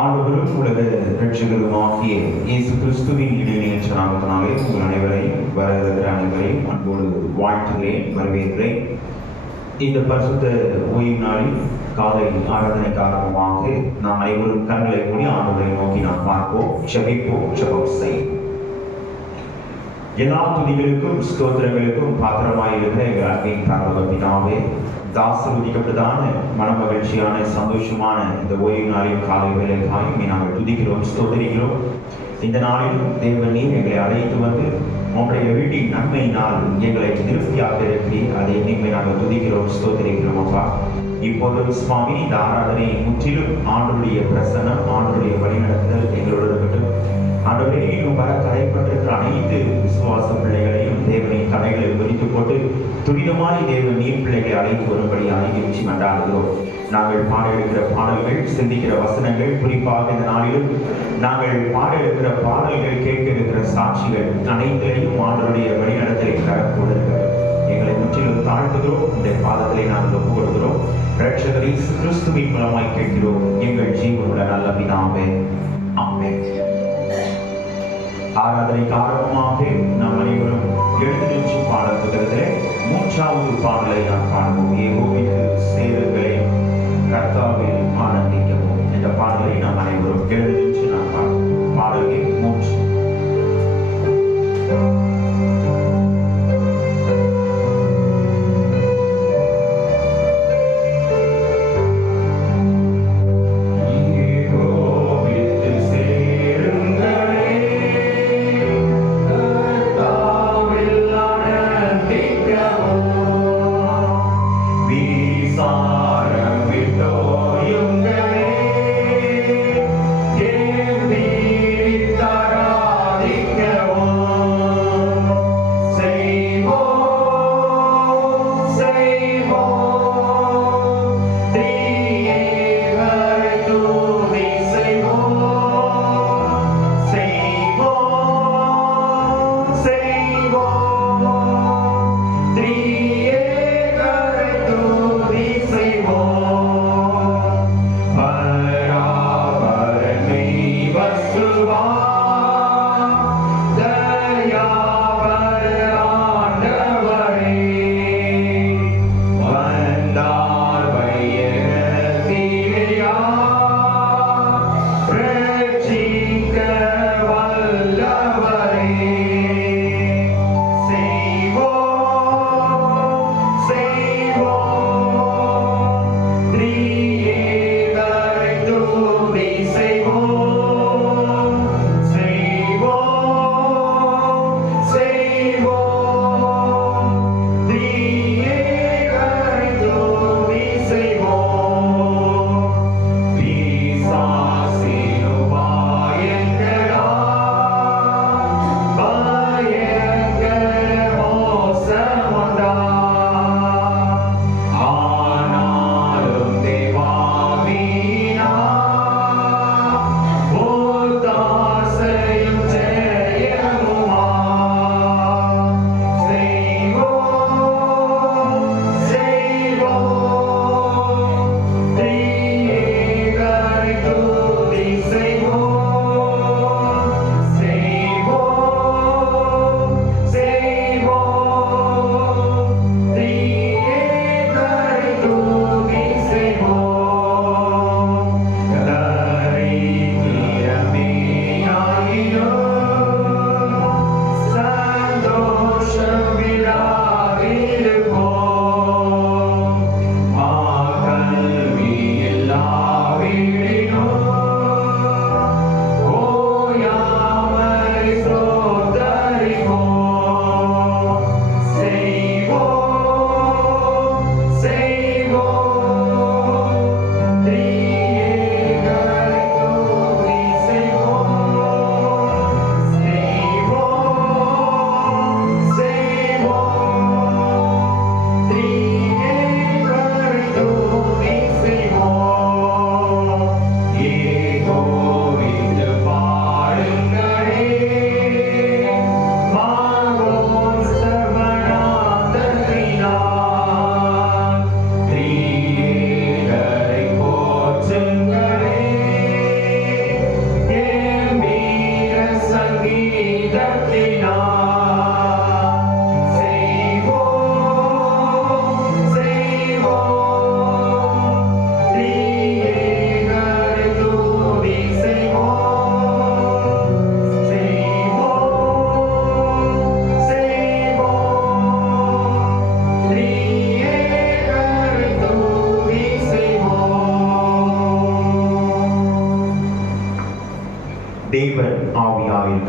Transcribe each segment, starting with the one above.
ஆண்டவரும் உலக இரட்சகருமாகிய இயேசு கிறிஸ்துவின் இடைநிலையற்ற நாமத்தினாலே உங்கள் அனைவரையும் வரவிருக்கிற அனைவரையும் அன்போடு வாழ்த்துகிறேன், வரவேற்கிறேன். இந்த பரிசுத்த ஓய்வு நாளில் காலை ஆராதனை காரணமாக நாம் அனைவரும் கண்களை மூடி ஆண்டவரை நோக்கி நாம் பார்ப்போம், ஜெபிப்போம், ஜெபம் செய்வோம். எல்லா துதிகளுக்கும் ஸ்தோத்திரங்களுக்கும் பாத்திரமாயிருக்கிற எங்கள் அன்பின் பரலோக பிதாவே, ஆசீர்வதிக்கப்பட்டதான மனமகிழ்ச்சியான சந்தோஷமான இந்த ஓய்வு நாளின் காலை வேளைக்காக நாங்கள் துதிக்கிறோம், ஸ்தோத்திரிக்கிறோம். இந்த நாளில் தேவன் நீர் எங்களை அழைத்து வந்து உங்களுடைய வீட்டின் நன்மையினால் எங்களை திருப்தியாக இருக்கிறீர். அதை எண்ணிக்கை நாங்கள் துதிக்கிறோம், ஸ்தோத்திரிக்கிறோம். அப்பா, இப்போதும் சுவாமி இந்த ஆராதனை முற்றிலும் ஆண்டவருடைய பிரசன்னம், ஆண்டவருடைய வழிநடத்துதல் எங்களோடு இருக்கட்டும். ஆண்டவரே, இன்னும் வர கரைப்பட்டிருக்கிற அனைத்து விசுவாச பிள்ளைகளையும் தேவனின் தடைகளை விரித்து போட்டு துரிதமாய் தேவன் நீர் பிள்ளைகளை அழைத்து வரும்படி அனைத்து மன்றாடுகிறோம். நாங்கள் பாட எடுக்கிற பாடல்கள், சிந்திக்கிற வசனங்கள், குறிப்பாக இந்த நாளிலும் நாங்கள் பாட எடுக்கிற பாடல்கள், கேட்க இருக்கிற சாட்சிகள் அனைத்திலையும் ஆண்டவருடைய வழிநடத்தலை கரக்கூட எங்களை முற்றிலும் தாழ்த்துகிறோம். இந்த பாதத்திலே நாங்கள் ஒப்புக் கொடுக்கிறோம். இரட்சகர் இயேசு கிறிஸ்துவின் மூலமாய் கேட்கிறோம் எங்கள் ஜீவனுள்ள நல்ல பிதாவே, ஆமென். ஆராதனை காரணமாக நாம் அனைவரும் எழுந்திருச்சு பாடல் புத்தகத்திலே 3வது பாடலை நாம் பாடுவோம். யெகோவாவுக்கு சேருங்களே, கர்த்தாவில் ஆனந்திக்கவும் என்ற பாடலை நாம் அனைவரும் எழுந்திருச்சு நாம் பாடுவோம். பாடல் எண் 3. Song.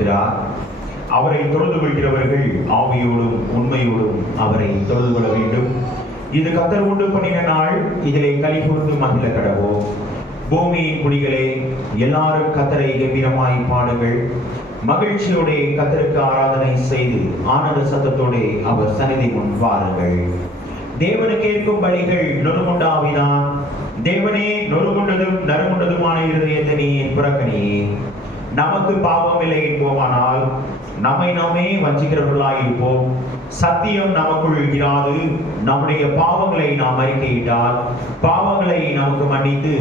இருக்கிறார். அவரை தொழுது கொள்கிறவர்கள் ஆவியோடும் உண்மையோடும் அவரை தொழுது கொள்ள வேண்டும். இது கர்த்தர் உண்டு பண்ணின நாள், இதிலே களிகூர்ந்து மகிழ கடவோம். பூமியின் குடிகளே, எல்லாரும் கர்த்தரை கம்பீரமாய் பாடுங்கள். மகிழ்ச்சியோட கர்த்தருக்கு ஆராதனை செய்து ஆனந்த சத்தத்தோட அவர் சந்நிதி முன் வாருங்கள். தேவனுக்கு ஏற்கும் பலிகள் நொறுங்குண்டாவிதான். தேவனே, நொறுங்குண்டதும் நறுங்குண்டதுமான இருதயத்தை நீ புறக்கணியே. நமக்கு பாவம் இல்லை என்போமானால் நம்மை நாமே வஞ்சிக்கிறவர்களாயிருப்போம். சத்தியம் நமக்குள் இராது. நம்முடைய பாவங்களை நாம் அறிக்கையிட்டால் பாவங்களை நமக்கு மன்னித்து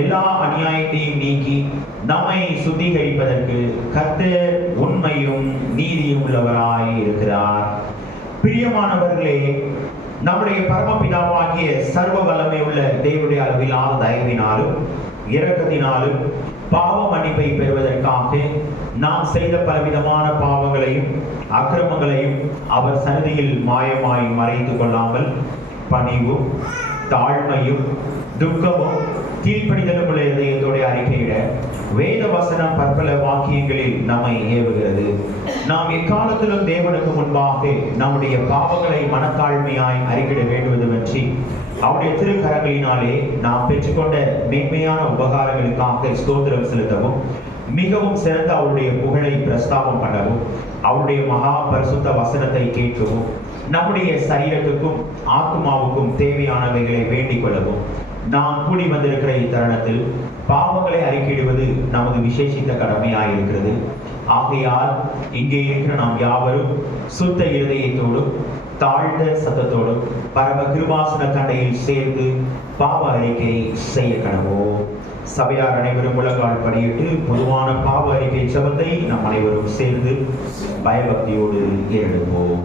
எல்லா அநியாயத்தையும் நீக்கி நம்மை சுத்திகரிப்பதற்கு கர்த்தர் உண்மையும் நீதியும் உள்ளவராய் இருக்கிறார். பிரியமானவர்களே, நம்முடைய பரமபிதாவாகிய சர்வ வல்லமை உள்ள தேவனுடைய அளவிலான தயவினாலும் இரக்கத்தினாலும் பாவ மன்னிப்பை பெறுவதற்காக நாம் செய்த பலவிதமான பாவங்களையும் அக்கிரமங்களையும் அவர் சந்நிதியில் மாயமாய் மறைத்துக் கொள்ளாமல் பணிவும் தாழ்மையும் துக்கமும் கீழ்ப்படிதலும் உள்ள இதயத்தோட அறிக்கையிட வேத வசனம் பற்பல வாக்கியங்களில் நம்மை ஏவுகிறது. நாம் எக்காலத்திலும் தேவனுக்கு முன்பாக நம்முடைய பாவங்களை மனத்தாழ்மையாய் அறிக்கையிட வேண்டுவதுமன்றி அவருடைய திருக்கரங்களினாலே நாம் பெற்றுக்கொண்ட மேன்மையான உபகாரங்களுக்காக ஸ்தோத்திரம் செலுத்தவும் மிகவும் சிறந்த அவருடைய புகழை பிரஸ்தாபம் பண்ணவும் அவருடைய மகா பரிசுத்த வசனத்தை கேட்கவும் நம்முடைய சரீரத்துக்கும் ஆத்மாவுக்கும் தேவையானவைகளை வேண்டிக் கொள்ளவும் நாம் கூடி வந்திருக்கிற இத்தருணத்தில் பாவங்களை அறிக்கையிடுவது நமது விசேஷித்த கடமையாயிருக்கிறது. ஆகையால் இங்கே இருக்கிற நாம் யாவரும் சுத்த இருதயத்தோடும் தாழ்ந்த சத்தத்தோடும் பரம கிருபாசன தண்டையில் சேர்ந்து பாவ அறிக்கை செய்ய கடவோம். சபையார் அனைவரும் முழங்கால் படியிட்டு பொதுவான பாவ அறிக்கை ஜெபத்தை நாம் அனைவரும் சேர்ந்து பயபக்தியோடு ஏறெடுப்போம்.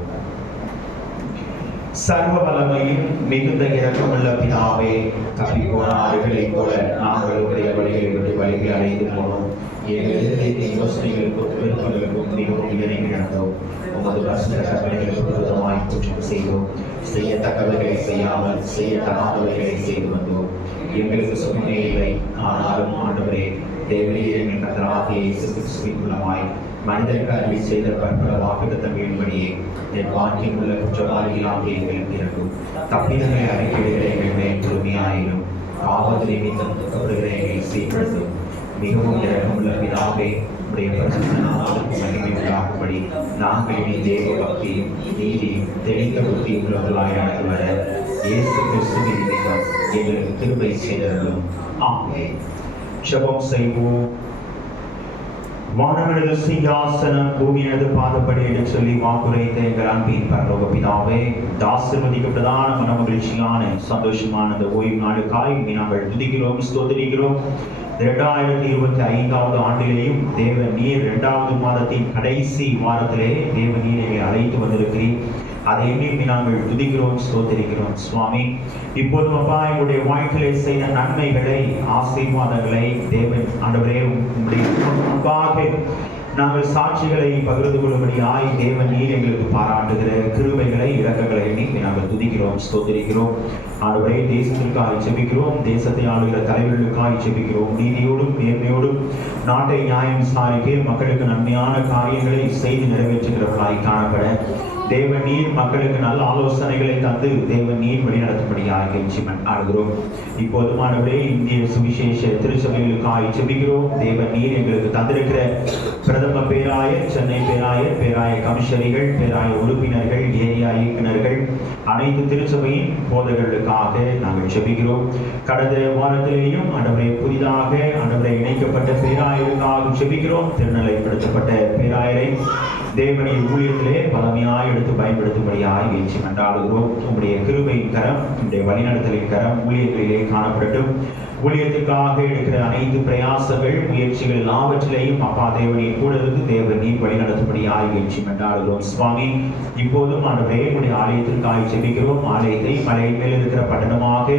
சர்வ வல்லமையின் மிகுந்த இரக்கமுள்ள பிதாவே, தப்பிப்போன ஆறுகளைப் போல நாங்கள் உடைய வழிகளை விட்டு வழிகளை அடைந்து போனோம். எங்கள் இதயத்தை யோசனைகளுக்கும் விருப்பங்களுக்கும் மிகவும் இறங்கி நடந்தோம். உமது பரிசுத்த கட்டளைகளுக்கு விரோதமாய் குற்றம் செய்தோம். செய்யத்தக்கவைகளை செய்யாமல் செய்யத்தகாதவைகளை செய்து வந்தோம். எங்களுக்கு சுமமே இல்லை. ஆனாலும் ஆண்டவரே, தேவரீர் எங்கள் கர்த்தராகிய இயேசு கிறிஸ்துவின் மூலமாய் மனிதருக்கு அருளி செய்த பற்பல வாக்குத்தத்தங்களின்படியே என் வாழ்க்கையில் உள்ள குற்றவாளிகளாகிய எங்களுக்கு இருக்கும். தப்பிதங்களை அறிக்கையிடுகிற எங்கள் மேல் பொறுமையாயிரும். பாவத்தை நிமித்தம் துக்கப்படுகிற எங்களை சீர்படுத்தும். மிகவும் இரக்கமுள்ள பிதாவே, உடைய பரிசுத்த நாமத்திற்கு மகிமை உண்டாகும்படி நாங்கள் இனி தேவ பக்தியும் நீதியும் தெளிந்த புத்தியும் உள்ளவர்களாய் நடந்து வர இயேசு கிறிஸ்துவின் நிமித்தம் எங்களுக்கு கிருபை செய்தருளும். ஆமென். ஜெபம் செய்வோம். வானங்களது சிங்காசனம் பூமியனது பாதப்படி என்று சொல்லி வாக்குரைத்த எங்கள் அன்பின் பரலோக பிதாவே, ஆசீர்வதிக்கப்பட்டதான மனமகிழ்ச்சியான சந்தோஷமான இந்த ஓய்வு நாளுக்காய் நாங்கள் துதிக்கிறோம், ஸ்தோத்திரிக்கிறோம். 2025 ஆண்டிலேயும் தேவ நீர் 2வது மாதத்தின் கடைசி வாரத்திலே தேவ நீர் எங்களை அழைத்து வந்திருக்கிறீர். அதை எண்ணி நாங்கள் துதிக்கிறோம், ஸ்தோத்திரிக்கிறோம். சுவாமி, இப்போதும் அப்பா எங்களுடைய வாழ்க்கையிலே செய்த நன்மைகளை ஆசீர்வாதங்களை தேவன் ஆண்டவரே உங்களுடைய முன்பாக நாங்கள் சாட்சிகளை பகிர்ந்து கொள்ளும்படியாய் தேவன் நீர் எங்களுக்கு பாராட்டுகிற கிருபைகளை இரக்கங்களை எண்ணி நாங்கள் துதிக்கிறோம், ஸ்தோத்திரிக்கிறோம். ஆண்டவரே, தேசத்திற்காக ஜெபிக்கிறோம். தேசத்தை ஆளுகிற தலைவர்களுக்காக ஜெபிக்கிறோம். நீதியோடும் நேர்மையோடும் நாட்டை நியாயம் விசாரிக்க மக்களுக்கு நன்மையான காரியங்களை செய்து நிறைவேற்றுகிறவர்களாய் காணப்பட தேவன் நீர் மக்களுக்கு நல்ல ஆலோசனைகளை தந்து தேவன் நீர் வழிநடத்தும்படியாக கெஞ்சிமன் ஆடுகிறோம். இப்போதும் ஆண்டவரே, இந்திய சுவிசேஷ திருச்சபைகளுக்காக ஜெபிக்கிறோம். தேவன் நீர் எங்களுக்கு தந்திருக்கிற பிரதம பேராயர், சென்னை பேராயர், பேராய கமிஷனரிகள், பேராய உறுப்பினர்கள், ஏரியா இயக்குநர்கள், அனைத்து திருச்சபையின் போதகர்களுக்காக நாங்கள் ஜெபிக்கிறோம். கடந்த வாரத்திலேயும் ஆண்டவரே புதிதாக ஆண்டவரை இணைக்கப்பட்ட பேராயருக்காக ஜெபிக்கிறோம். திருநிலைப்படுத்தப்பட்ட பேராயரை தேவனின் ஊழியத்திலே பலமையாய் எடுத்து பயன்படுத்தும்படியாய் வீழ்ச்சி கண்டாடுகிறோம். உங்களுடைய கிருபையின் கரம், உங்களுடைய வழிநடத்தலின் கரம் ஊழியர்களிலே காணப்படட்டும். ஊழியத்துக்காக எடுக்கிற அனைத்து பிரயாசங்கள் முயற்சிகள் எல்லாவற்றிலையும் அப்பா தேவனின் கூட இருந்து தேவன் நீர் வழிநடத்தும்படியாய் வீழ்ச்சி கண்டாடுகிறோம். சுவாமி, இப்போதும் ஆண்டவரே உங்களுடைய ஆலயத்திற்காக ஜெபிக்கிறோம். ஆலயத்தை மலையின் மேல் இருக்கிற பட்டணமாக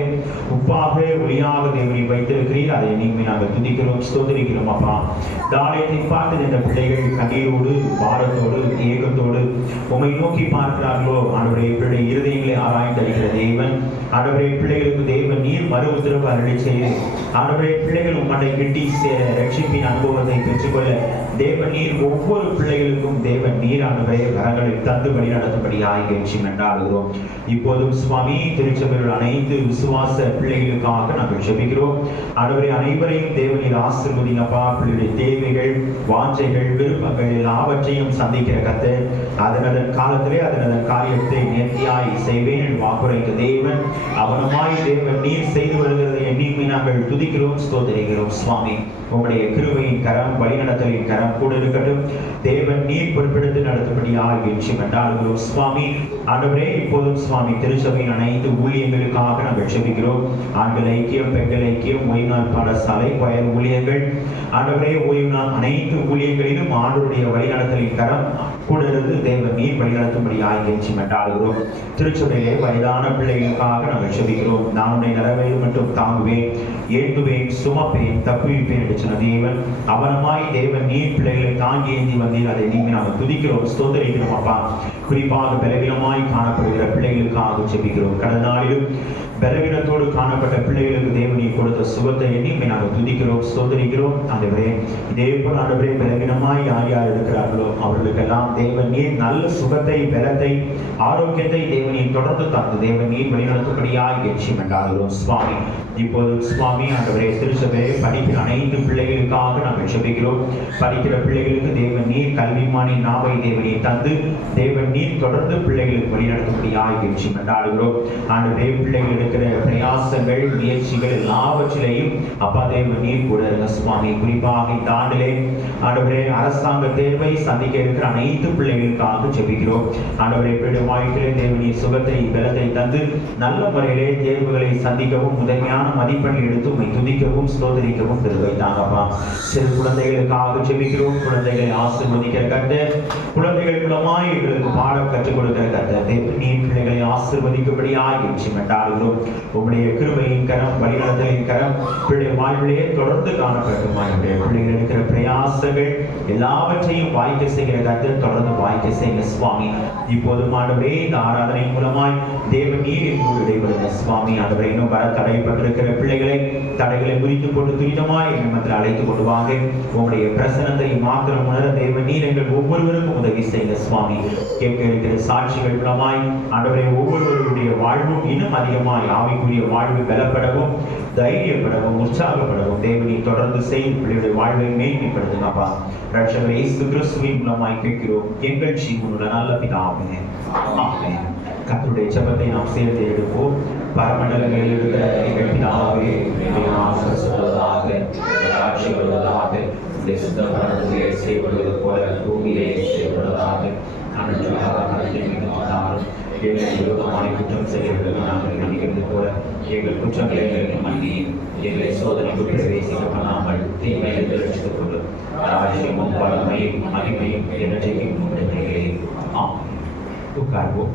உப்பாக ஒளியாக தேவனை வைத்திருக்கிறீர். அதை நீங்கள் நாங்கள் துதிக்கிறோம், ஸ்தோத்திரிக்கிறோம். அப்பா, இந்த ஆலயத்தை பார்த்து இந்த பிள்ளைகள் கண்ணீரோடு பாரத்தோடு ஏகத்தோடு உம்மை நோக்கி பார்க்கிறார்களோ ஆண்டவரே, பிள்ளை இருதயங்களை ஆராய்ந்தறிகிற தேவன் ஆண்டவரே, பிள்ளைகளுக்கு தேவன் நீர் மறு உத்தரவு அருளி செய்து ஆண்டவரே, பிள்ளைகள் உம்மை கிட்டி சேர ரட்சிப்பின் அனுபவத்தை பெற்றுக்கொள்ள தேவன் நீர் ஒவ்வொரு பிள்ளைகளுக்கும் தேவன் நீர் ஆண்டவரே வரங்களை தந்து வழி நடத்தும்படியாய் கெஞ்சி மன்றாடுகிறோம். இப்போதும் சுவாமி திருச்சபையில் அனைத்து விசுவாச பிள்ளைகளுக்காக நாங்கள் ஜெபிக்கிறோம். ஆண்டவரே அனைவரையும் தேவன் நீர் ஆசீர்வதிங்கப்பா. பிள்ளைகளுடைய தேவைகள், வாஞ்சைகள், விருப்பங்கள் எல்லாவற்றையும் சந்திக்கிற கர்த்தர், அதனதன் காலத்திலே அதனதன் காரியத்தை நேர்த்தியாய் செய்வேன் வாக்குரைத்த தேவன், அவனமாய் தேவன் நீர் செய்து வருகிறதை எண்ணிமை நாங்கள் துதிக்கிறோம், ஸ்தோத்திரிக்கிறோம். சுவாமி உங்களுடைய கிருபையின் கரம், வழிநடத்தலின் கரம் கூட இருக்கட்டும். தேவன் நீர் பொறுப்பெடுத்து நடத்தும்படியாக கெஞ்சி மன்றாடுகிறோம். சுவாமி ஆண்டவரே இப்போதும் சுவாமி திருச்சபையின் அனைத்து ஊழியங்களுக்காக நாங்கள் ஜெபிக்கிறோம். ஆண்கள் ஐக்கியம், பெண்கள் ஐக்கியம், ஓய்வு நாள் பாடசாலை, பயர் ஊழியங்கள், ஆண்டவரே ஓய்வு நாள் அனைத்து ஊழியங்களிலும் ஆண்டவருடைய வழிநடத்தலின் கரம் கூட இருந்து தேவன் நீர் வழிநடத்தும்படியாக கெஞ்சி மன்றாடுகிறோம். திருச்சபையிலே வயதான பிள்ளைகளுக்காக நாங்கள் ஜெபிக்கிறோம். நான் உன்னை நிறவேல் மட்டும் தாங்குவேன், ஏந்துவேன், சுமப்பேன், தப்புவிப்பேன் என்று சொன்ன தேவன், அவனமாய் தேவன் நீர் பிள்ளைகளை தாங்கி ஏந்தி வந்தீர். அதை நீங்க நாங்கள் துதிக்கிறோம், ஸ்தோத்திரிக்கிறோம். அப்பா குறிப்பாக பலவீனமாய் காணப்படுகிற பிள்ளைகளுக்காக ஜெபிக்கிறோம். கடந்த நாளிலும் பலவீனத்தோடு காணப்பட்ட பிள்ளைகளுக்கு தேவனை கொடுத்த சுகத்தை எண்ணி நாங்கள் துதிக்கிறோம், ஸ்தோத்திரிக்கிறோம். ஆண்டவரே இதே போல் ஆண்டவரே பலவீனமாய் யார் யார் இருக்கிறார்களோ அவர்களுக்கெல்லாம் தேவன் நீர் நல்ல சுகத்தை, பலத்தை, ஆரோக்கியத்தை தேவனை தொடர்ந்து தந்து தேவன் நீர் வழிநடத்தும்படியாய் கெஞ்சி மன்றாடுகிறோம். சுவாமி இப்போது சுவாமி ஆண்டவரே திருச்சபையை படிக்கிற அனைத்து பிள்ளைகளுக்காக நாங்கள் ஜெபிக்கிறோம். படிக்கிற பிள்ளைகளுக்கு தேவன் நீர் கல்விமானி நாவை தேவனை தந்து தேவன் நீர் தொடர்ந்து பிள்ளைகளுக்கு வழிநடத்தும்படியாய் கெஞ்சி மன்றாடுகிறோம். ஆண்டவரே பிள்ளைகள் இருக்கிற பிரயாசங்கள், முயற்சிகள் எல்லாவற்றிலையும் அப்பா தேவன் நீர் கூட இருங்க சுவாமி. குறிப்பாக இந்த ஆண்டிலே ஆண்டவரே அரசாங்க தேர்வை சந்திக்க இருக்கிற அனைத்து பிள்ளைகளுக்காக ஜெபிக்கிறோம். ஆண்டவரே பிள்ளை வாழ்க்கையிலே தேவனி சுகத்தை, பலத்தை தந்து நல்ல முறையிலே தேர்வுகளை சந்திக்கவும் முதன்மையான மதிப்பெண் எடுத்து உம்மை துதிக்கவும் ஸ்தோத்திரிக்கவும் கிருபை தாங்கப்பா. சிறு குழந்தைகளுக்காக ஜெபிக்கிறோம். குழந்தைகளை ஆசீர்வதிக்கிற கர்த்தர், குழந்தைகள் மூலமாய் எங்களுக்கு பாடம் கற்றுக் கொடுக்கிற கர்த்தர், தேவன் நீர் பிள்ளைகளை ஆசீர்வதிக்கும்படியாய் கெஞ்சி மன்றாடுகிறோம். உம்முடைய கிருபையின் கரம், வழிநடத்தலின் கரம் பிள்ளை வாழ்விலே தொடர்ந்து காணப்பட்டுமா. என்னுடைய பிள்ளைகள் இருக்கிற பிரயாசங்கள் எல்லாவற்றையும் வாய்க்க செய்கிற கர்த்தர் தொடர்ந்து வாய்க்க செய்கிற சுவாமி. இப்போது ஆண்டவரே இந்த ஆராதனை மூலமாய் தேவன் நீர் எங்களோடு இடைபடுங்க சுவாமி. ஆண்டவரே இன்னும் வர தடைப்பட்டிருக்கிற பிள்ளைகளை தடைகளை குறித்து போட்டு துரிதமாய் எங்கள் அழைத்து கொண்டு வாங்க. உங்களுடைய பிரசனத்தை மாத்திரம் உணர தேவன் நீர் எங்கள் ஒவ்வொருவருக்கும் உதவி செய்கிற சுவாமி. கேட்க இருக்கிற சாட்சிகள் மூலமாய் ஆண்டவரே ஒவ்வொருவருடைய வாழ்வும் இன்னும் அதிகமாய் ஆவிக்குரிய வாழ்வு பலப்படவும், தைரியப்படவும், உற்சாகப்படவும் தேவனை தொடர்ந்து செய்து பிள்ளைகளுடைய வாழ்வை மேன்மைப்படுத்துங்கப்பா. ரட்சகர் இயேசு கிறிஸ்துவின் மூலமாய் கேட்கிறோம் எங்கள் ஜீவனுள்ள நல்ல பிதாவே, ஆமென். கர்த்தருடைய ஜெபத்தை நாம் சேர்ந்து எடுப்போம். பரமண்டலங்களில் இருக்கிற எங்கள் பிதாவே, உம்முடைய நாமம் சொல்வதாக, ராஜ்யம் வருவதாக, உம்முடைய சித்தப்படியே செய்வது போல பூமியிலே செய்வதாக. எங்களை விரோதமான குற்றம் செய்கிறது நாங்கள் நினைக்கிறது போல எங்கள் குற்றங்களை எங்களுக்கு மன்னியும், எங்களை சோதனைக்கு பிரவேசிக்க பண்ணாமல் தீமையை ரட்சித்துக் கொள்ளும். ராஜ்யமும் வல்லமையும் மகிமையும் என்றைக்கும் உம்முடையவைகளே. ஆமென். உட்கார்வோம்.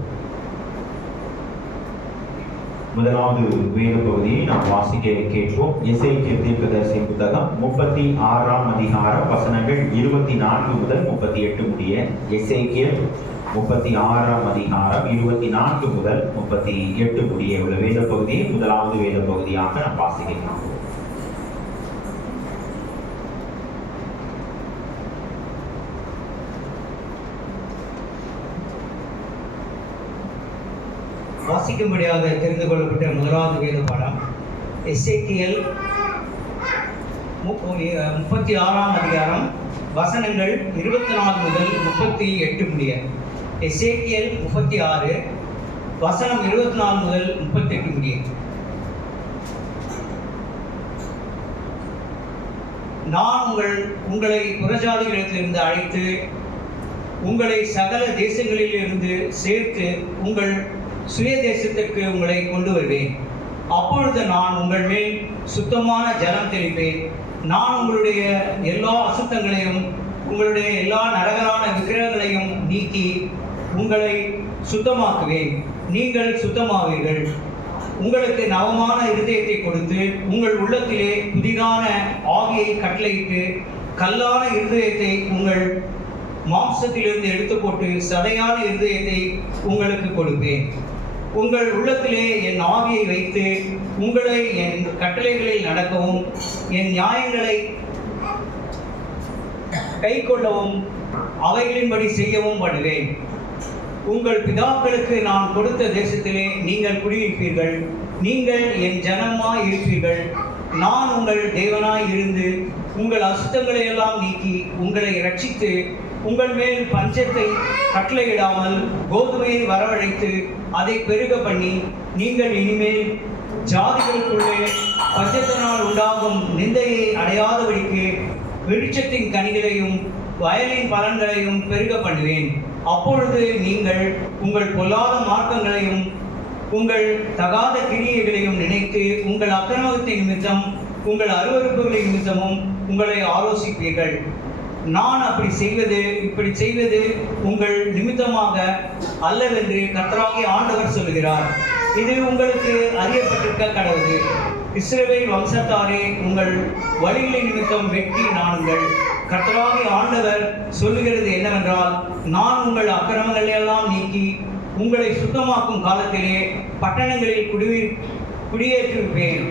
முதலாவது வேத பகுதியை நாம் வாசிக்க கேட்போம். எசேக்கியேல் தீர்க்கதரிசியின் புத்தகம் 36ஆம் அதிகாரம் வசனங்கள் 24 முதல் 38 முடிய. எசேக்கியேல் 36ஆம் அதிகாரம் 24 முதல் 38 முடிய உள்ள வேத பகுதியை முதலாவது வேத பகுதியாக நாம் வாசிக்கலாம். வாசிக்கும்படியாக தெரிந்து கொள்ளப்பட்ட முதலாவது வேத பாடம் எசேக்கியேல் 36ஆம் அதிகாரம் வசனங்கள் 24 முதல் 38 முடிய. எசேக்கியேல் 36 வசனம் 24 முதல் 38 முடிய. நான் உங்களை புறஜாதிகளிலிருந்து அழைத்து உங்களை சகல தேசங்களிலிருந்து சேர்த்து உங்கள் சுய தேசத்திற்கு உங்களை கொண்டு வருவேன். அப்பொழுது நான் உங்கள் மேல் சுத்தமான ஜலம் தெளிப்பேன். நான் உங்களுடைய எல்லா அசுத்தங்களையும் உங்களுடைய எல்லா நரகலான விக்கிரகங்களையும் நீக்கி உங்களை சுத்தமாக்குவேன். நீங்கள் சுத்தமாவீர்கள். உங்களுக்கு நவமான இருதயத்தை கொடுத்து உங்கள் உள்ளத்திலே புதிதான ஆவியை கட்டளையிட்டு கல்லான இருதயத்தை உங்கள் மாம்சத்திலிருந்து எடுத்து போட்டு சதையான இருதயத்தை உங்களுக்கு கொடுப்பேன். உங்கள் உள்ளத்திலே என் ஆவியை வைத்து உங்களை என் கட்டளைகளில் நடக்கவும் என் நியாயங்களை கைக்கொள்ளவும் அவைகளின்படி செய்யவும் பண்ணுவேன். உங்கள் பிதாக்களுக்கு நான் கொடுத்த தேசத்திலே நீங்கள் குடியிருப்பீர்கள். நீங்கள் என் ஜனமாய் இருப்பீர்கள். நான் உங்கள் தேவனாய் இருந்து உங்கள் அசுத்தங்களை எல்லாம் நீக்கி உங்களை ரட்சித்து உங்கள் மேல் பஞ்சத்தை கட்டளையிடாமல் கோதுமையை வரவழைத்து அதை பெருக பண்ணி, நீங்கள் இனிமேல் ஜாதிகளுக்குள்ளே பஞ்சத்தினால் உண்டாகும் நிந்தையை அடையாதபடிக்கு விருட்சத்தின் கனிகளையும் வயலின் பலன்களையும் பெருக பண்ணுவேன். அப்பொழுது நீங்கள் உங்கள் பொல்லாத மார்க்கங்களையும் உங்கள் தகாத கிரியைகளையும் நினைத்து உங்கள் அக்கிரமத்தின் நிமித்தம் உங்கள் அருவருப்புகளின் நிமித்தமும் உங்களை ஆலோசிப்பீர்கள். நான் இப்படி செய்வது உங்கள் நிமித்தமாக அல்லவென்று கர்த்தராகிய ஆண்டவர் சொல்கிறார். இது உங்களுக்கு அறியப்பட்டிருக்க கடவுது. இஸ்ரவேல் வம்சத்தாரே, உங்கள் வழிகளின் நிமித்தம் வெட்கி நாணுங்கள். கர்த்தராகிய ஆண்டவர் சொல்லுகிறது என்னவென்றால், நான் உங்கள் அக்கிரமங்களை எல்லாம் நீக்கி உங்களை சுத்தமாக்கும் காலத்திலே பட்டணங்களில் குடியேற்றுவேன்.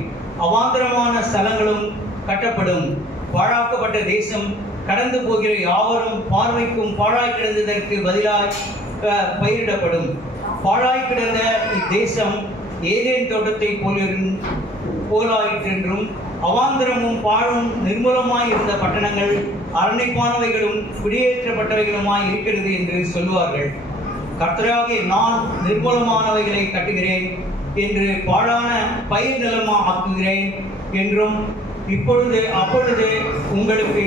அவாந்தரமான ஸ்தலங்களும் கட்டப்படும். பாழாக்கப்பட்ட தேசம் கடந்து போகிற யாவரும் பார்வைக்கும் பாழாய் கிடந்ததற்கு பதிலாய் பயிரிடப்படும். பாழாய் கிடந்த இத்தேசம் ஏதேன் தோட்டத்தை போலாயிற்றென்றும் அவாந்தரமும் பாழும் நிர்மூலமாய் இருந்த பட்டணங்கள் அரணைப்பானவைகளும் குடியேற்றப்பட்டவைகளுமாய் இருக்கிறது என்று சொல்லுவார்கள். கர்த்தராகிய நான் நிர்மூலமானவைகளை கட்டுகிறேன் என்று பாழான பயிர் நிலமா ஆக்குகிறேன் என்றும் அப்பொழுது உங்களுக்கு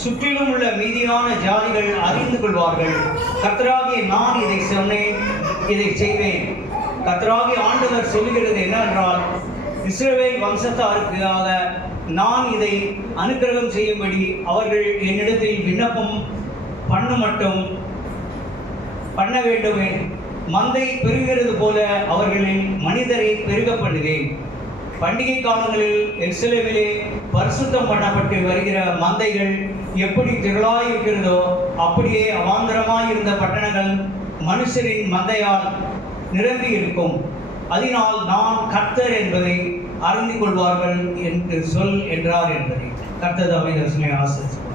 சுற்றிலும் உள்ள மீதியான ஜாதிகள் அறிந்து கொள்வார்கள். கர்த்தராகிய நான் இதை சொன்னேன், இதை செய்வேன். கர்த்தராகிய ஆண்டவர் சொல்லுகிறது என்னவென்றால், இஸ்ரவேல் வம்சத்தாருக்காக நான் இதை அனுக்கிரகம் செய்யும்படி அவர்கள் என்னிடத்தில் விண்ணப்பம் பண்ண வேண்டும். மந்தை பெருகிறது போல அவர்களின் மனிதரை பெருக பண்ணுவேன். பண்டிகை காலங்களில் எருசலேமிலே பரிசுத்தம் பண்ணப்பட்டு வருகிற மந்தைகள் எப்படி திரளாய் இருக்கிறதோ அப்படியே அவாந்தரமாய் இருந்த பட்டணங்கள் மனுஷரின் மந்தையால் நிரம்பி இருக்கும். அதனால் நான் கர்த்தர் என்பதை அறிந்து கொள்வார்கள் என்று சொல் என்றார் என்பதை கர்த்தர் தாமே தரிசனை ஆசீர்வதிப்பார்.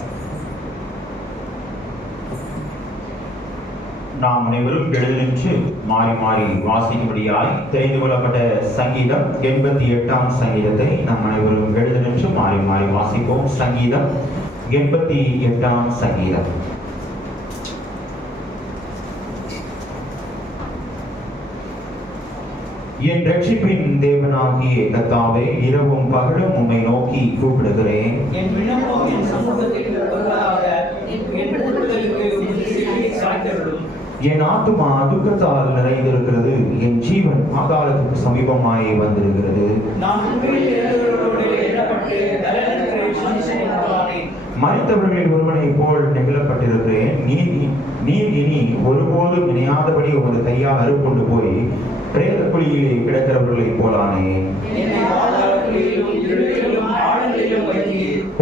நாம் அனைவரும் எழுந்து மாறி மாறி வாசிக்கும்படியாய் தெரிந்து கொள்ளப்பட்ட சங்கீதம் 88ஆம் சங்கீதத்தை நாம் அனைவரும் எழுந்து மாறி மாறி வாசிப்போம். சங்கீதம் 88ஆம் சங்கீதம். என் ரட்சிப்பின் தேவனாகிய கர்த்தாவே, இரவும் பகலும் உம்மை நோக்கி கூப்பிடுகிறேன். என் விண்ணப்பம் என் சமூகத்தில் வருவதாக, என் கூப்பிடுதலுக்கு உமது செவியை சாய்த்தருளும். என் ஆத்துமா துக்கத்தால் நிறைந்திருக்கிறது, என் ஜீவன் பாதாளத்துக்கு சமீபமாய் வந்திருக்கிறது. மரித்தவர்களில் ஒருவனை போல் நெகிழப்பட்டிருக்கிறேன். நீர் இனி ஒருபோதும் நினையாதபடி உமது கையால் அறுப்புண்டு போய் பிரேத குழியிலே கிடக்கிறவர்களை போலானே.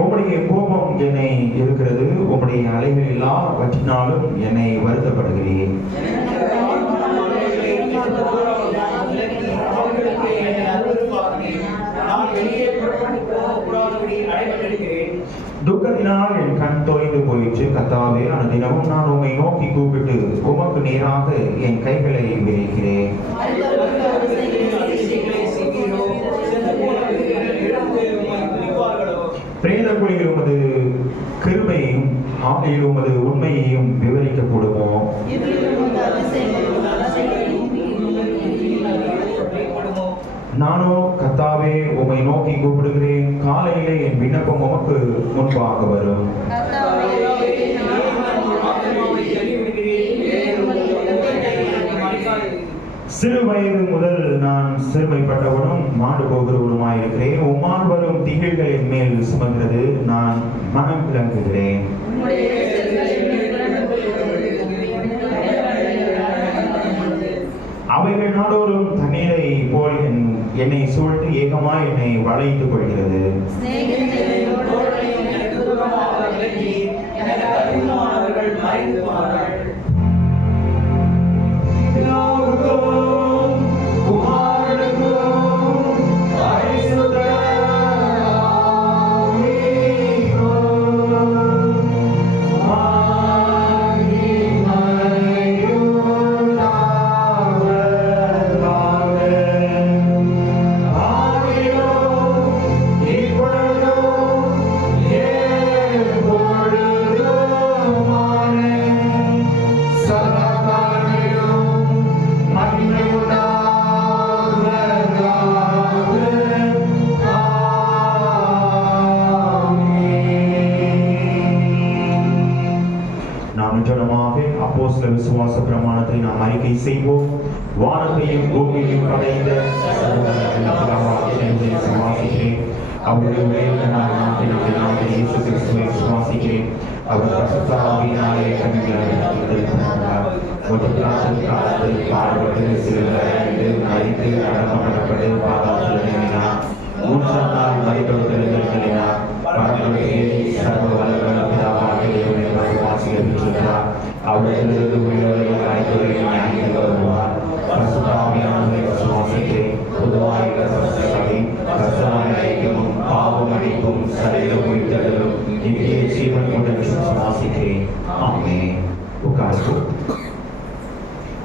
உம்முடைய கோபம் என்னை இருக்கிறது, உம்முடைய அலைகள் எல்லாவற்றினாலும் என்னை வருத்தப்படுகிறேன். துக்கத்தினால் என் கண் தொய்ந்து போயிற்று. கர்த்தாவே, அந்த தினமும் நான் உம்மை நோக்கி கூப்பிட்டு உமக்கு நேராக என் கைகளை விரிக்கிறேன். பிரேத குழியில் உமது கிருபையையும் ஆலையில் உமது உண்மையையும் விவரிக்க கூடுமோ? நானோ கர்த்தாவே உம்மை நோக்கி கூப்பிடுகிறேன். காலையிலே என் விண்ணப்பம் உமக்கு முன்பாக வரும். சிறு வயது முதல் நான் சிறுமைப்பட்டவனும் மாண்டு போகிறவனுமாயிருக்கிறேன். உம்மால் வரும் திகழ்களின் மேல் சுமந்தது நான் மனம் விளங்குகிறேன். அவைகள் நாடோறும் தண்ணீரை போல் என்னை சூழ்ந்து ஏகமாய் என்னை வளைத்துக் கொள்கிறது. அறிக்கை செய்வோம். வானத்தையும் பூமியையும் படைத்த சுவாசிக்கிறேன். அவருடைய இயேசு கிறிஸ்துவை சுவாசிக்கிறேன். அவர் பரிசுத்த ஆவியினாலே காலத்தில் பாடுபட்டு சிலுவையிட்டு மரித்து அடக்கம் பண்ணப்பட்டு பாதாளத்தில் இறங்கினார். மூன்றாம் நாள் மரித்தெழுந்தெழுந்தார். பரலோகத்திலே சர்வ வல்லமையுள்ள பிதாவாகிய தேவனை விசுவாசிகள் பெற்றிருக்கிறார். அவரிடத்திலிருந்து உயிரோரையும் அனைத்தோரையும் நியாயத்தில் வருவார். பரிசுத்த ஆவியானவரை விசுவாசிக்கிறேன். பொதுவாக சபை கர்த்தராகிய ஐக்கியமும் பாவ மன்னிப்பும் சரீர உயிர்த்தெழுதலும் நித்திய ஜீவன் கொண்டு விசுவாசிக்கிறேன். ஆமென். உட்கார்ந்து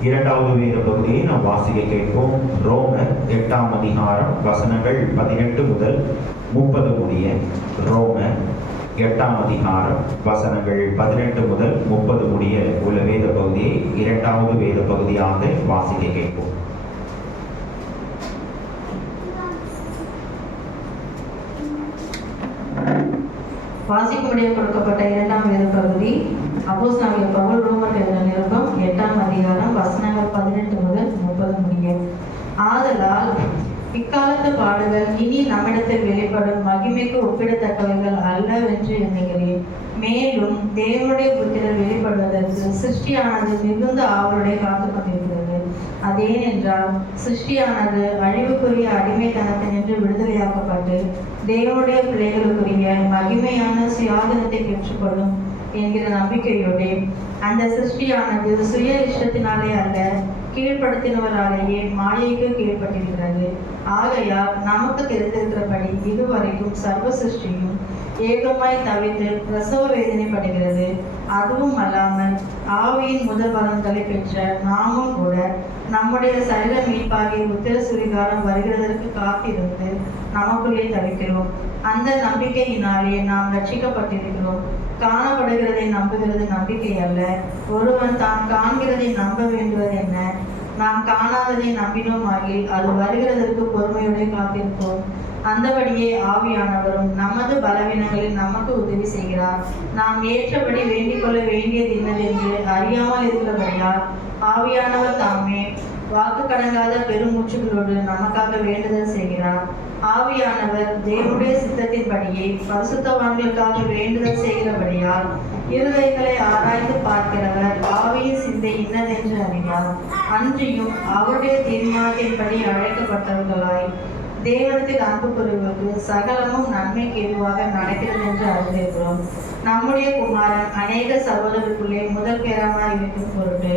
இரண்டாவது வேத பகுதியை நாம் வாசிக்க கேட்போம். ரோமர் 8ஆம் அதிகாரம் வசனங்கள் 18 முதல் 30 முடிய. ரோமர் 8ஆம் அதிகாரம் வசனங்கள் 18 முதல் 30 முடிய உள்ள வேத பகுதியை இரண்டாவது வேத பகுதியாக வாசிக்க கேட்போம். வாசிக்கும்படியாக கொடுக்கப்பட்ட இரண்டாம் வேத பகுதி அப்போஸ்தலனாகிய பவுல் ரோமருக்கு எழுதின நிருபம் 8ஆம் அதிகாரம் வசனங்கள் 18 முதல் 30 முடிய. ஆதலால் இக்காலத்து பாடுகள் இனி நம்மிடத்தில் வெளிப்படும் மகிமைக்கு ஒப்பிடத்தக்கவைகள் அல்லவென்று எண்ணுகிறேன். மேலும் தேவனுடைய புத்திரர் வெளிப்படுவதற்கு சிருஷ்டியானது மிகுந்த ஆவலுடைய காத்துக் கொண்டிருக்கிறது. அதேனென்றால் சிருஷ்டியானது அழிவுக்குரிய அடிமைத்தனத்தினின்று விடுதலையாக்கப்பட்டு தேவனுடைய பிள்ளைகளுக்குரிய மகிமையான சுயாதீனத்தை பெற்றுக்கொள்ளும் என்கிற நம்பிக்கையோடு அந்த சிருஷ்டியானது சுய இஷ்டத்தினாலே அல்ல கீழ்ப்படுத்தினவராலேயே மாயைக்கு கீழ்ப்பட்டிருக்கிறது. ஆகையால் நமக்கு தெரிந்திருக்கிறபடி இதுவரைக்கும் சர்வ சிருஷ்டியும் ஏகமாய் தவித்து பிரசவ வேதனைப்படுகிறது. அதுவும் அல்லாமல் ஆவியின் முதல் பலன்களை பெற்ற நாமும் கூட நம்முடைய சரீர மீட்பாகிய உத்திர சுவிகாரம் வருகிறதற்கு காத்திருந்து நமக்குள்ளே தவிக்கிறோம். அந்த நம்பிக்கையினாலே நாம் ரட்சிக்கப்பட்டிருக்கிறோம். காணப்படுகிறதை நம்புகிறது நம்பிக்கை அல்ல. ஒருவன் தான் காண்கிறதை நம்ப வேண்டுவது என்ன? நாம் காணாததை நம்பினோமாகில் அது வருகிறதற்கு பொறுமையோடு காத்திருப்போம். அந்தபடியே ஆவியானவரும் நமது பலவீனங்களில் நமக்கு உதவி செய்கிறார். நாம் ஏற்றபடி வேண்டிக் கொள்ள வேண்டியது என்னதென்று அறியாமல் இருக்கிறபடியால் ஆவியானவர் தாமே வாக்கு கடங்காத பெருமூச்சுகளோடு நமக்காக வேண்டுதல் செய்கிறார். ஆவியானவர் தேவனுடைய சித்தத்தின்படியே பரிசுத்தவான்களுக்காக வேண்டுதல் செய்கிறபடியால் இருதயங்களை ஆராய்ந்து பார்க்கிறவர் ஆவியின் சிந்தை இன்னதென்று அறிவார். அன்றியும் அவருடைய தீர்மானத்தின்படி அழைக்கப்பட்டவர்களாய் தேவனத்தில் அன்பு கூறுவதற்கு சகலமும் நன்மைக்கு எதுவாக நடக்கிறது என்று அறிந்திருக்கிறோம். நம்முடைய குமாரன் அநேக சகோதரருக்குள்ளே முதல் பேரமாய் இருக்கும் பொருட்டு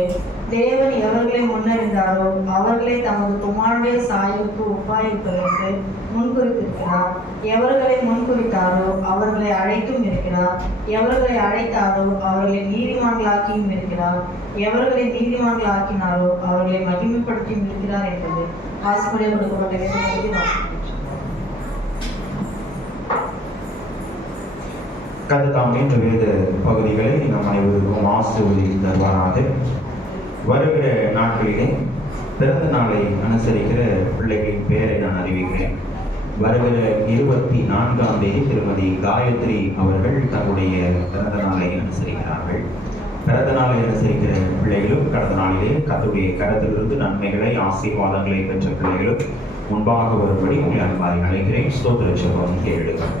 தேவன் எவர்களை முன்னறிந்தாரோ அவர்களை தமது குமாரனுடைய சாயலுக்கு ஒப்பாயிருப்பதற்கு முன்குறித்திருக்கிறார். எவர்களை முன்குறித்தாரோ அவர்களை அழைத்தும் இருக்கிறார். எவர்களை அழைத்தாரோ அவர்களை நீதிமான்களாக்கியும் இருக்கிறார். எவர்களை நீதிமான்களாக்கினாரோ அவர்களை மகிமைப்படுத்தியும் இருக்கிறார் என்பது ஆசிரியர் கொடுக்கப்பட்ட வேதத்தை கர்த்தர் இந்த வேத பகுதிகளை நம் அனைவருக்கும் ஆசீர்வதி தருவாராக. வருகிற நாட்களிலே பிறந்த நாளை அனுசரிக்கிற பிள்ளைகளின் பெயரை நான் அறிவிக்கிறேன். வருகிற 24ஆம் தேதி திருமதி காயத்ரி அவர்கள் தன்னுடைய பிறந்த நாளை அனுசரிக்கிறார்கள். பிறந்த நாளை அனுசரிக்கிற பிள்ளைகளும் கடந்த நாளிலே கர்த்தருடைய கரத்திலிருந்து நன்மைகளை ஆசீர்வாதங்களை பெற்ற பிள்ளைகளும் முன்பாக வரும்படி உங்களை அன்பாய் அழைக்கிறேன். ஸ்தோத்திர ஜெபம் கேளுங்கள்.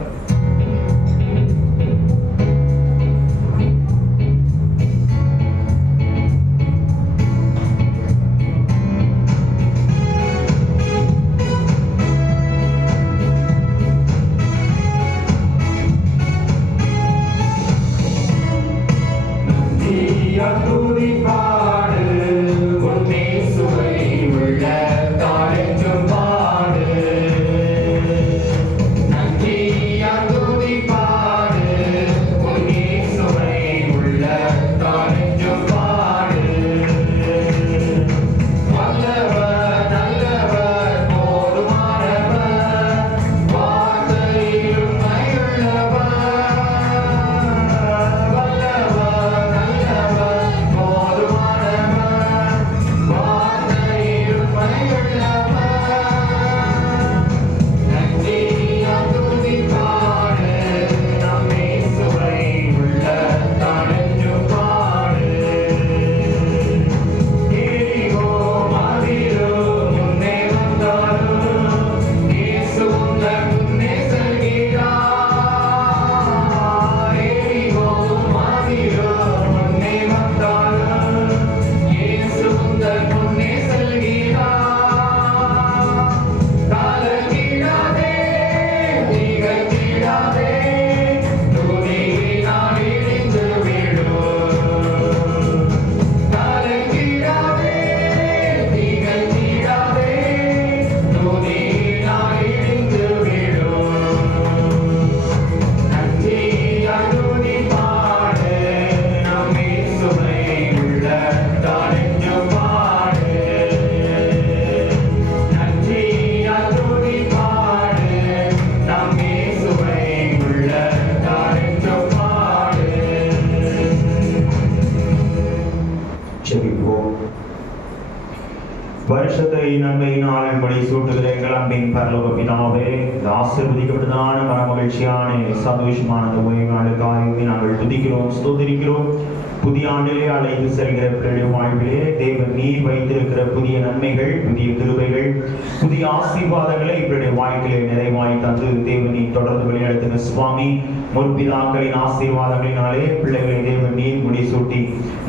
Nandi நன்மையினால் படி சூட்டுகிற எங்கள் அன்பின் பரலோக பிதாவே, இந்த ஆசீர்வதிக்கப்பட்டதான மனமகிழ்ச்சியான சந்தோஷமான இந்த ஓய்வு நாளுக்காக நாங்கள் துதிக்கிறோம், ஸ்தோத்திரிக்கிறோம். புதிய ஆண்டிலே அழைத்து செல்கிற பிள்ளைடைய வாழ்விலே தேவன் நீர் வைத்திருக்கிற புதிய நன்மைகள், புதிய கிருபைகள், புதிய ஆசீர்வாதங்களை இப்படிய வாழ்க்கையிலே நிறைவாய் தந்து தேவன் நீர் தொடர்ந்து வழிநடத்துங்க சுவாமி. முற்பிதாக்களின் ஆசீர்வாதங்களினாலே பிள்ளைகளை தேவன் நீர் முடிசூட்டி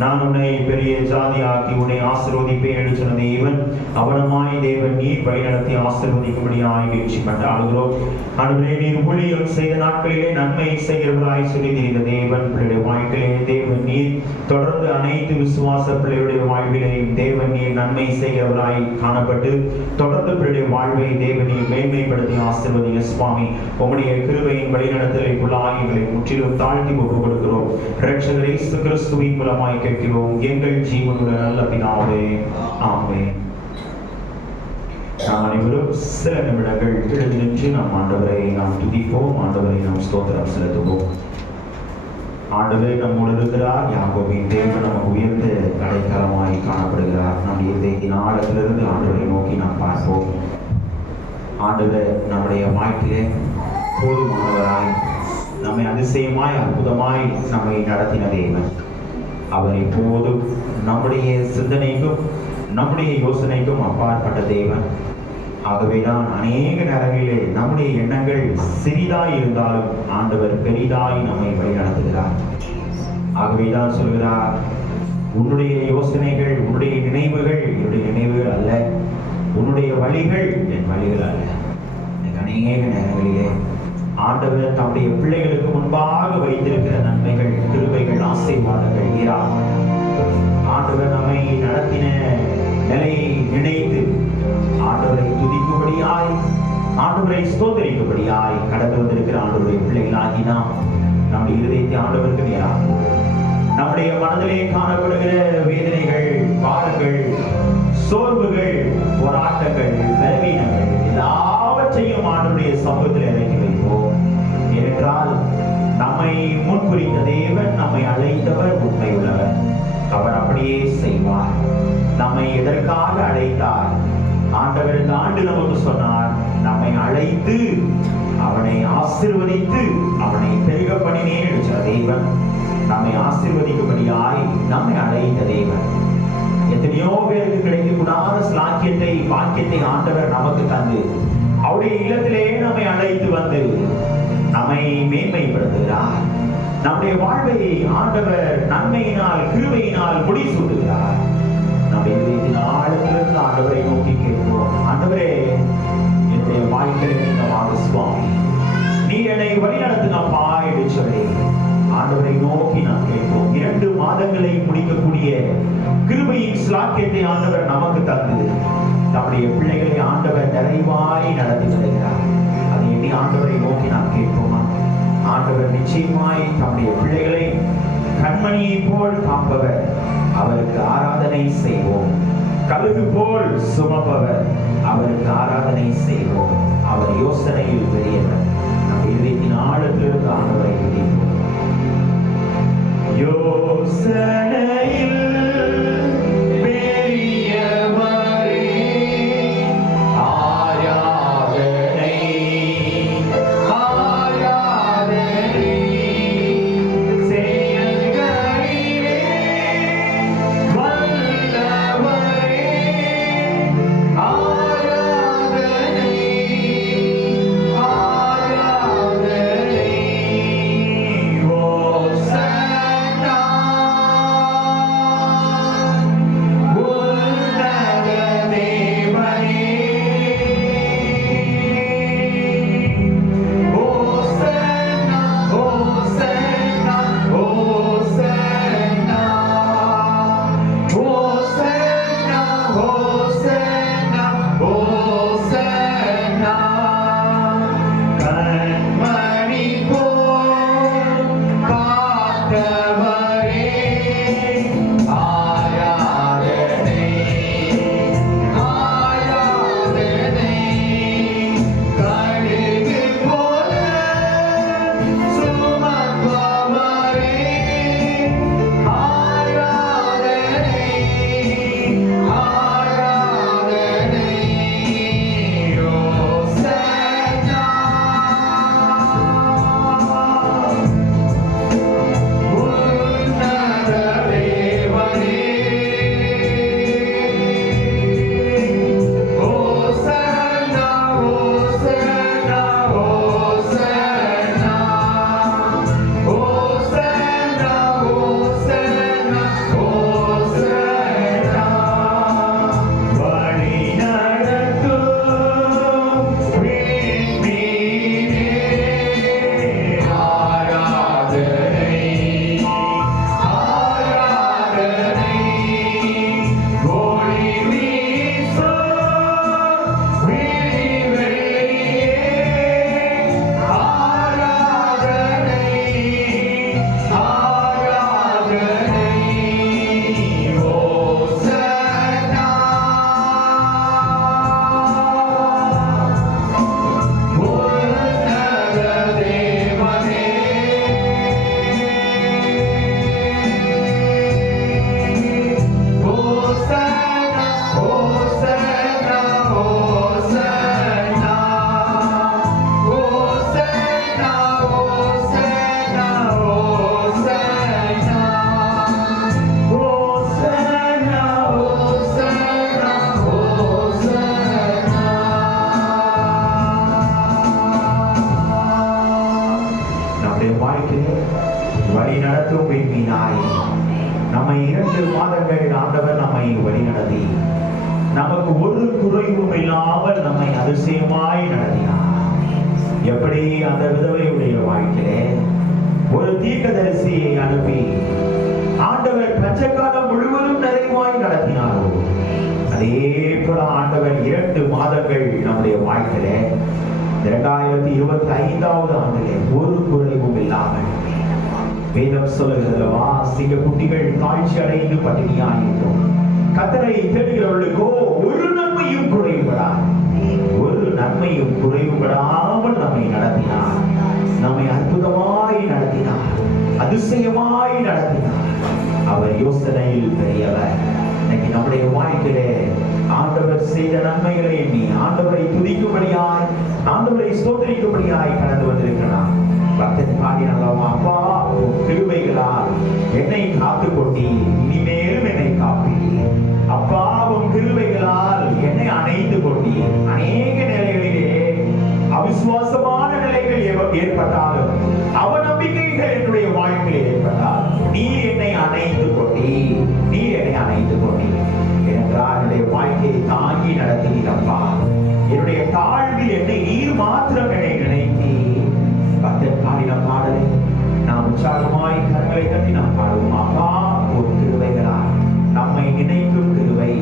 நான் உன்னை பெரிய ஜாதியாக்கி உன்னை ஆசீர்வதிப்பேன் என்று சொன்ன தேவன் அவனமாய் தேவன் நீர் வழிநடத்தி ஆசீர்வதிக்கும்படியாய் வீழ்ச்சி ஆளுகிறோம். ஆண்டவரே, நீர் ஊழியம் செய்த நாட்களிலே நன்மை செய்கிறவராய் சொல்லி தெரிந்த தேவன் பிள்ளைடைய வாழ்க்கையிலே தேவன் நீர் தொடர்ந்து அனைத்து விசுவாச பிள்ளையுடைய வாழ்விலையும் தேவன் நீர் நன்மை செய்கிறவராய் காணப்பட்டு தொடர்ந்து பிள்ளைடைய வாழ்வை தேவன் நீர் மேன்மைப்படுத்தி ஆசீர்வதிங்க சுவாமி. உம்முடைய கிருபையின் வழிநடத்தலுக்குள்ளாய் எங்களை முற்றிலும் தாழ்த்தி ஒப்புக் கொடுக்கிறோம். இரட்சகர் இயேசு கிறிஸ்துவின் மூலமாய் கேட்கிறோம் எங்கள் ஜீவனுள்ள நல்ல பிதாவே, ஆமென். நாம் அனைவரும் சில நிமிடங்கள் எழுந்து நின்று நாம் ஆண்டவரை நாம் துதிப்போம், ஆண்டவரை நாம் ஸ்தோத்திரம் செலுத்துவோம். ஆண்டவர் நம்மோடு இருக்கிறார். யாக்கோபின் தேவன் நமக்கு உயர்ந்த அடைக்கலமாய் காணப்படுகிறார். நம்முடைய இதயத்தின் ஆழத்திலிருந்து ஆண்டவரை நோக்கி நாம் பார்ப்போம். ஆண்டவர் நம்முடைய வாழ்க்கையிலே போதுமானவராய் நம்மை அதிசயமாய் அற்புதமாய் நம்மை நடத்தின தேவன். அவர் இப்போதும் நம்முடைய சிந்தனைக்கும் நம்முடைய யோசனைக்கும் அப்பாற்பட்ட தேவன். ஆகவேதான் அநேக நேரங்களிலே நம்முடைய எண்ணங்கள் சிறிதாய் இருந்தாலும் ஆண்டவர் பெரிதாய் நம்மை வழிநடத்துகிறார். ஆகவேதான் சொல்கிறார், உன்னுடைய யோசனைகள் உன்னுடைய நினைவுகள் என்னுடைய நினைவுகள் அல்ல, உன்னுடைய வழிகள் என் வழிகள் அல்ல. அநேக நேரங்களிலே ஆண்டவர் தம்முடைய பிள்ளைகளுக்கு முன்பாக வைத்திருக்கிற நன்மைகள், கிருபைகள், ஆசீர்வாதங்கள் ஏராளம். ஆண்டவர் நம்மை நடத்தின நிலையை நினைத்து ஆண்டவரை துதிக்கும்படியாய், ஆண்டவரை ஸ்தோத்திரிக்கும்படியாய் கடந்து வந்திருக்கிற ஆண்டவருடைய பிள்ளைகளாகி நாம் நம்முடைய இருதயத்தை ஆண்டவருக்கு நேராகும். நம்முடைய மனதிலே காணப்படுகிற வேதனைகள், பாரங்கள், சோர்வுகள், போராட்டங்கள், பலவீனங்கள் எல்லாவற்றையும் ஆண்டவருடைய சமூகத்தில் இறக்கி வைப்போம். ஏனென்றால் நம்மை முன்குறித்த தேவன், நம்மை அழைத்தவர் உண்மை உள்ளவர். அவர் அப்படியே செய்வார். நம்மை எதற்காக அழைத்தார்? ஆண்டவர் இந்த ஆண்டு நமக்கு சொன்னார், நம்மை அழைத்து அவனை ஆசீர்வதித்து அவனை பெருக பண்ணினேன் என்று சொன்ன தேவன், நம்மை ஆசீர்வதிக்கும்படியாய் நம்மை அழைத்த தேவன். எத்தனையோ பேருக்கு கிடைக்கக்கூடாத ஸ்லாக்கியத்தை, பாக்கியத்தை ஆண்டவர் நமக்கு தந்து அவருடைய இல்லத்திலே நம்மை அழைத்து வந்து நம்மை மேன்மைப்படுத்துகிறார். நம்முடைய வாழ்வை ஆண்டவர் நன்மையினால், கிருபையினால் முடிசூட்டுகிறார். நம்முடைய இதயத்தின் ஆழத்திலிருந்து ஆண்டவரை நோக்கி கேட்போம். ஆண்டவரே, என்னுடைய வாழ்க்கையை நீங்க வாங்க சுவாமி, நீ என்னை வழிநடத்துங்கப்பா என்று சொல்லி ஆண்டவரை நோக்கி நாம் கேட்போம். 2 மாதங்களை முடிக்கக்கூடிய கிருபையின் ஸ்லாக்கியத்தை ஆண்டவர் நமக்கு தந்து நம்முடைய பிள்ளைகளை ஆண்டவர் நிறைவாய் நடத்தி வருகிறார். அதை எண்ணி ஆண்டவரை நோக்கி நாம் கேட்போமா? ஆண்டவர் நிச்சயமாய் தம்முடைய பிள்ளைகளை கண்மணியை போல் காப்பவர். அவருக்கு ஆராதனை செய்வோம். கழுகு போல் சுமப்பவர். அவருக்கு ஆராதனை செய்வோம். அவர் யோசனையில் பெரியவர். நம் இதயத்தின் ஆழத்திலிருந்து ஆண்டவரை துதிப்போம். யோசனையில் ஆராதனை வழி நடத்தும் விண்மீனாய் நம்மை 2 மாதங்கள் ஆண்டவர் நம்மை வழி நடத்தி நமக்கு ஒரு குறைவும் இல்லாமல் நம்மை அதிசயமாய் நடத்தினார். எப்படி அந்த விதவையுடைய வாழ்க்கையிலே ஒரு தீர்க்கதரிசியை அனுப்பி ஆண்டவர் பஞ்சகாலம் முழுவதும் நிறைவாய் நடத்தினாரோ, அதே போல ஆண்டவர் 2 மாதங்கள் நம்முடைய வாழ்க்கையிலே 2025 ஆண்டிலே ஒரு குறைவும் இல்லாமல் வேதம் சொல்லுகிறதல்லவா, சிங்க குட்டிகள் தாழ்ச்சி அடைந்து பட்டினியாயிருக்கும், கர்த்தரை தேடுகிறவர்களுக்கோ ஒரு நன்மையும் குறைவுபடாது, ஒரு நன்மையும் குறைவுபடாமல் நம்மை நடத்தினார். நம்மை அற்புதமாய் நடத்தினார், அதிசயமாய் நடத்தினார். அவர் யோசனையில் பெரியவர். இன்னைக்கு நம்முடைய வாழ்க்கையிலே ஆண்டவர் செய்த நன்மைகளை எண்ணி ஆண்டவரை துதிக்கும்படியாய், ஆண்டவரை ஸ்தோத்திரிக்கும்படியாய் கடந்து வந்திருக்கிறார். பக்தன் பாடினல்லவா, அப்பா உம் கிருபைகளால் என்னை காத்து கொண்டி இனிமேலும் என்னை காப்பி, அப்பா உம் கிருபைகளால் என்னை அணைத்து கொண்டி. அநேக நிலைகளிலே அவிசுவாசமான நிலைகள் ஏற்பட்டாலும், அவநம்பிக்கைகள் என்னுடைய வாழ்க்கையில் ஏற்பட்டால், நீர் என்னை அணைத்து கொண்டி, நீர் என்னை அணைத்து கொண்டி என்றால் என்னுடைய வாழ்க்கையை தாங்கி நடத்தினீரப்பா. என்னுடைய தாழ்வில் என்னை நீர் மாத்திரம் என்னை நினைத்தி பக்தன் பாடின பாடலை நாம் உற்சாகமாய் கரங்களை தட்டி நாம் பாடுவோம். அப்பா ஒரு கிருபைகளால் நம்மை நினைக்கும் கிருபை,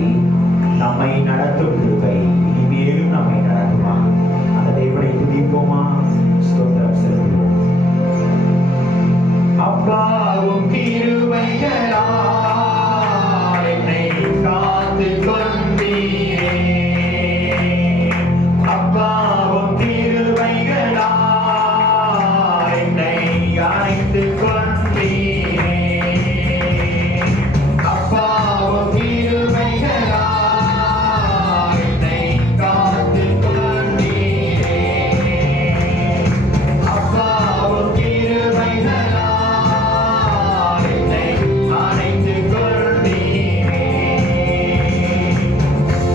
நம்மை நடத்தும் கிருபை, இனிமேலும் நம்மை நடத்துவார். அந்த தேவனை துதிப்போமா, ஸ்தோத்திரம் செலுத்துவோம். அப்பாவும் கிருபைகளால் என்னை காத்து கொண்டீரே, அப்பாவும் கிருபைகளால் என்னை அணைத்து கொண்டீரே, அப்பாவும் கிருபைகளால் என்னை காத்து கொண்டீரே, அப்பாவும் கிருபைகளால் என்னை அணைத்து கொண்டீரே.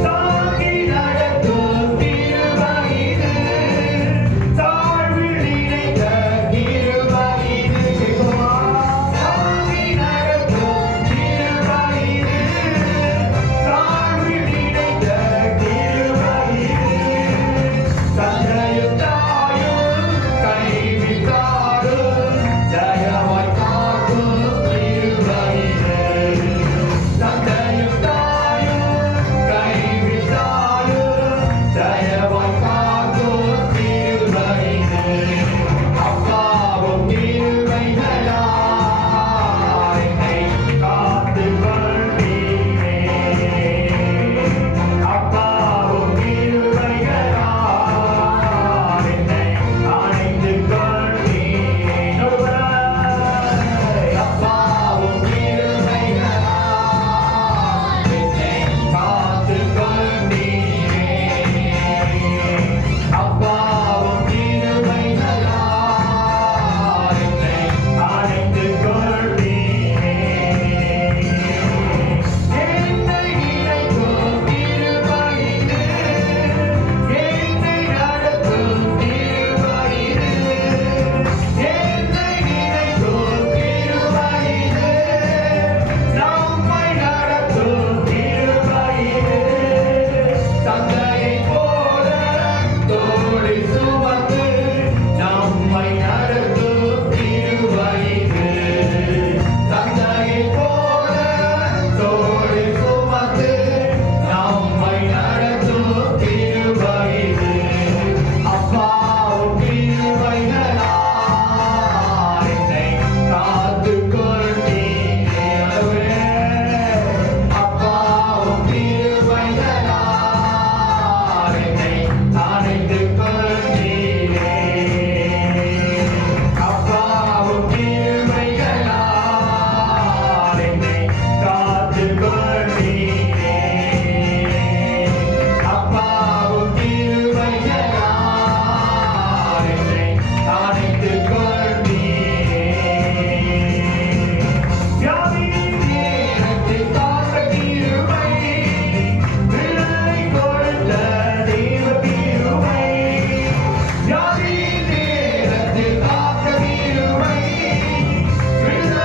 தாங்கி நடத்தும் கிருபை இது, தாழ்வில் இணைத்த கிருபை இது. தாங்கி நடத்தும் கிருபை இது, தாழ்வில் இணைத்த கிருபை இது. தந்தையும் தாயும் கைவிட்டாலும் தயவாய் காக்கும் கிருபை இது. தந்தையும் தாயும் கைவிட்டாலும் தயவாய் காக்கும் கிருபை இது. அப்பாவும் கிருபைகளால் என்னை காத்து கொண்டீரே, அப்பாவும் கிருபைகளால் என்னை அணைத்து கொண்டீரே. நடுவராய் அப்பாவும் கிருபைகளால் என்னை காத்து கொண்டீரே, அப்பாவும் கிருபைகளால் என்னை அணைத்து கொண்டீரே. என்னை நினைக்கும் கிருபை இது, என்னை நடத்தும் கிருபை இது, என்னை நினைக்கும் கிருபை இது, நம்மை நடத்தும் கிருபை இது. தந்தையைப் போல தோளில் சுமந்து நம்மை நடத்தும் கிருபை இது. தந்தையைப் போல தோளில் சுமந்து நம்மை நடத்தும் கிருபை இது. அப்பாவும் கிருபைகளால் என்னை காத்து கொண்டீரே. அப்பாவும் கிருபைகளால் என்னை அணைத்து கொண்டீரே, அப்பாவும் கிருபைகளால் என்னை காத்து கொண்டீரே, அப்பாவும் கிருபைகளால் என்னை அணைத்து கொண்டீரே. வியாதியின் நேரத்தில் காத்த கிருபை, விடுதலை கொடுத்த தேவ கிருபை. வியாதியின் நேரத்தில் காத்த கிருபை, விடுதலை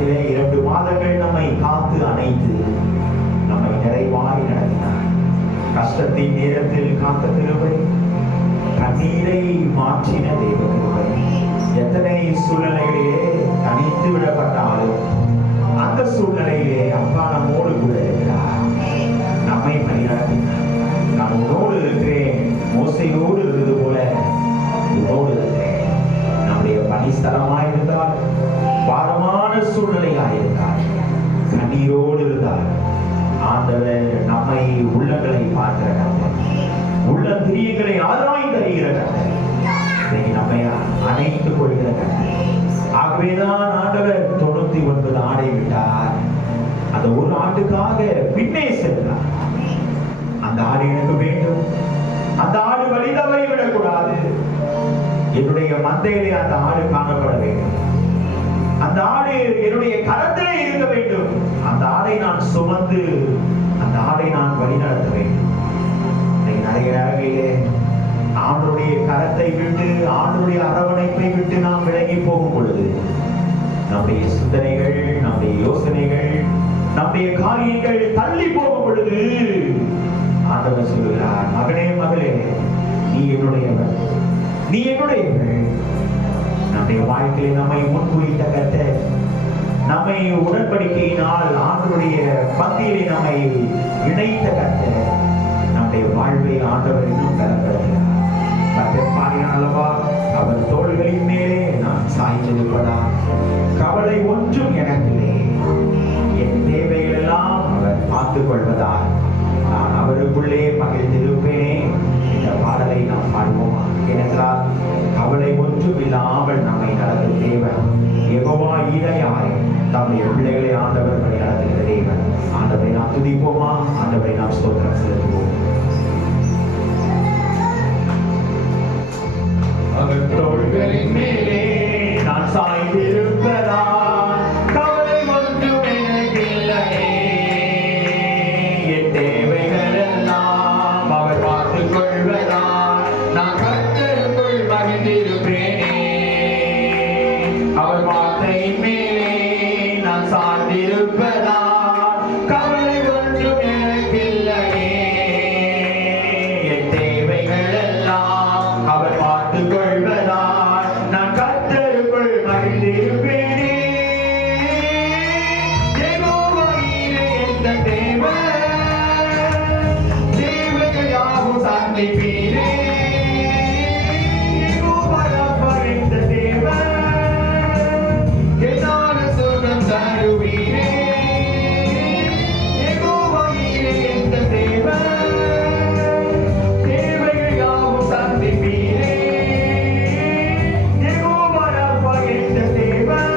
வாழ்க்கையிலே 2 மாதங்கள் நம்மை காத்து அணைத்து நம்மை நிறைவாய் நடத்தினார். கஷ்டத்தின் நேரத்தில் காத்த கிருபை, கண்ணீரை மாற்றின தெய்வ கிருபை. எத்தனை சூழ்நிலைகளிலே தனித்து விடப்பட்டாலும் அந்த சூழ்நிலையிலே அப்பா நம்மோடு கூட இருக்கிறார், நம்மை வழிநடத்தினார். நான் உன்னோடு இருக்கிறேன், மோசையோடு இருந்தது போல உன்னோடு இருக்கிறேன். நம்முடைய பணிஸ்தலமாய் இருந்தால், பாரமான சூழ்நிலையாய் இருந்தால், கண்ணீரோடு இருந்தால், ஆண்டவர் நம்மை உள்ளங்களை பார்க்கிற கர்த்தர், உள்ள திரியங்களை ஆராய்ந்து அறிகிற கர்த்தர், இன்னைக்கு நம்மை அணைத்துக் கொள்கிற கர்த்தர். ஆகவேதான் ஆண்டவர் 99 ஆடை விட்டார். அந்த ஒரு ஆட்டுக்காக பின்னே சென்றார். அந்த ஆடு எனக்கு வேண்டும், அந்த ஆடு வழி தவறி விடக்கூடாது. என்னுடைய மந்தையிலே அந்த ஆடு காணப்பட வேண்டும், அந்த ஆடு என்னுடைய கரத்திலே இருக்க வேண்டும். அந்த ஆடை நான் சுமந்து அந்த ஆடை நான் வழிநடத்த வேண்டும். நிறைய நேரங்களிலே ஆண்டவருடைய கரத்தை விட்டு, ஆண்டவருடைய அரவணைப்பை விட்டு நாம் விலகி போகும் பொழுது நம்முடைய சிந்தனைகள், நம்முடைய யோசனைகள், நம்முடைய காரியங்கள் தள்ளி போகும் பொழுது ஆண்டவர் சொல்கிறார், மகனே மகளே, நீ என்னுடையவர், நீ என்னுடையவள். நம்முடைய வாழ்க்கையை நம்மை முன்குறித்த கர்த்தர், நம்மை உடன்படிக்கையினால் ஆண்டவருடைய பந்தியிலே நம்மை இணைத்த கர்த்தர், நம்முடைய வாழ்வை ஆண்டவர் இன்னும் பலப்படுத்துகிறார். கர்த்தர் பாடினார் அல்லவா, அவர் தோள்களின் மேலே நான் சாய்ந்திருப்பதா, கவலை ஒன்றும் எனக்கில்லை, என் தேவைகள் எல்லாம் அவர் பார்த்துக் கொள்வதால் நான் அவருக்குள்ளே மகிழ்ந்திருப்பேனே. இந்த பாடலை நாம் பாடுவோமா? ஏனென்றால் கவலை ஒன்றும் இல்லாமல் நம்மை நடத்தும் தேவன் யெகோவா ஈரையாய் தம்முடைய பிள்ளைகளை ஆண்டவர் வழி நடத்துகிற தேவன். ஆண்டவரை நாம் துதிப்போமா? ஆண்டவரை நாம் ஸ்தோத்திரம் செலுத்துவோம். அவர் தோள்களின் மேலே நான் சாய்ந்திருப்பதா, கவலை ஒன்றும் எனக்கில்லையே, என் தேவைகள் எல்லாம் அவர் பார்த்துக் கொள்வதா, நான் கர்த்தருக்குள் மகிழ்ந்திருப்பேனே. அவர் வார்த்தையின் மேலே நான் சார்ந்திருப்பதா, கவலை ஒன்றும் எனக்கில்லையே, என் தேவைகள் எல்லாம் அவர் பார்த்துக் கொள்வதா, நான் கர்த்தருக்குள் மகிழ்ந்திருப்பேனே. யெகோவா ஈரே எந்த தேவன், தேவைகள் யாவும் சந்திப்பீரே. யெகோவா ராப்பா எந்த தேவன், என்னால சுகம் தருவீரே. யெகோவா ஈரே எந்த தேவன், தேவைகள் யாவும் சந்திப்பீரே. யெகோவா ராப்பா எந்த தேவன்,